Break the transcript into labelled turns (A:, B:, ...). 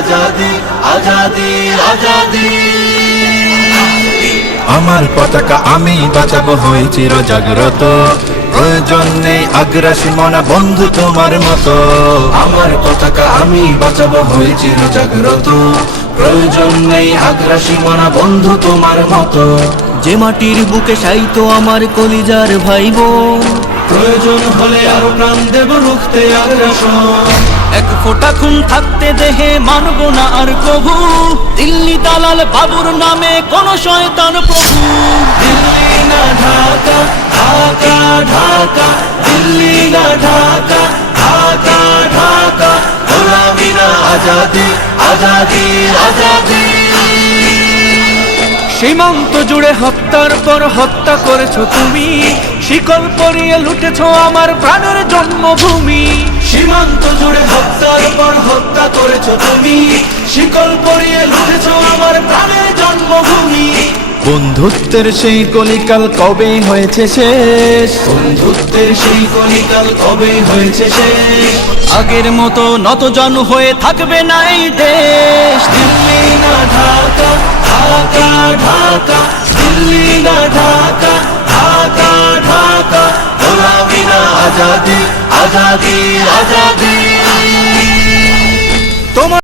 A: আজাদি আজাদি আজাদি।
B: আমার পতাকা আমি বাঁচাবো হয়ে চির জাগ্রত প্রয়োজন নেই আগ্রাসী মনা বন্ধু তোমার মতো।
A: আমার পতাকা আমি বাঁচাবো হয়ে চির জাগ্রত প্রয়োজন নেই আগ্রাসী মনা বন্ধু তোমার মতো।
C: যে মাটির বুকে সাইতো আমার কলিজার ভাই বোন
A: প্রয়োজন হলে আরও প্রাণ দেব রুখতে আগ্রাসন।
C: এক ফোঁটা খুন থাকতে দেহে মানব না আর প্রভু। দিল্লি দালাল বাবুর নামে কোন শয়তান প্রভু।
A: দিল্লি না ঢাকা ঢাকা ঢাকা। দিল্লি না ঢাকা ঢাকা ঢাকা। গোলামি না আজাদি আজাদি আজাদি।
C: সীমান্ত জুড়ে হত্যার পর হত্যা করেছ তুমি। শিকল পরিয়ে লুটেছো আমার প্রাণের জন্মভূমি।
A: সীমান্ত জুড়ে হত্যার পর হত্যা করেছ তুমি। শিকল পরিয়ে লুটেছো আমার প্রাণের জন্মভূমি।
B: বন্ধুত্বের সেই কলিকাল কবে হয়েছে শেষ?
A: বন্ধুত্বের সেই কলিকাল কবে হয়েছে শেষ?
C: আগের মতো নত জন হয়ে থাকবে নাই দেশ।
A: দিল্লি না ঢাকা ঢাকা ঢাকা গোলামি না আজাদি আজাদি আজাদি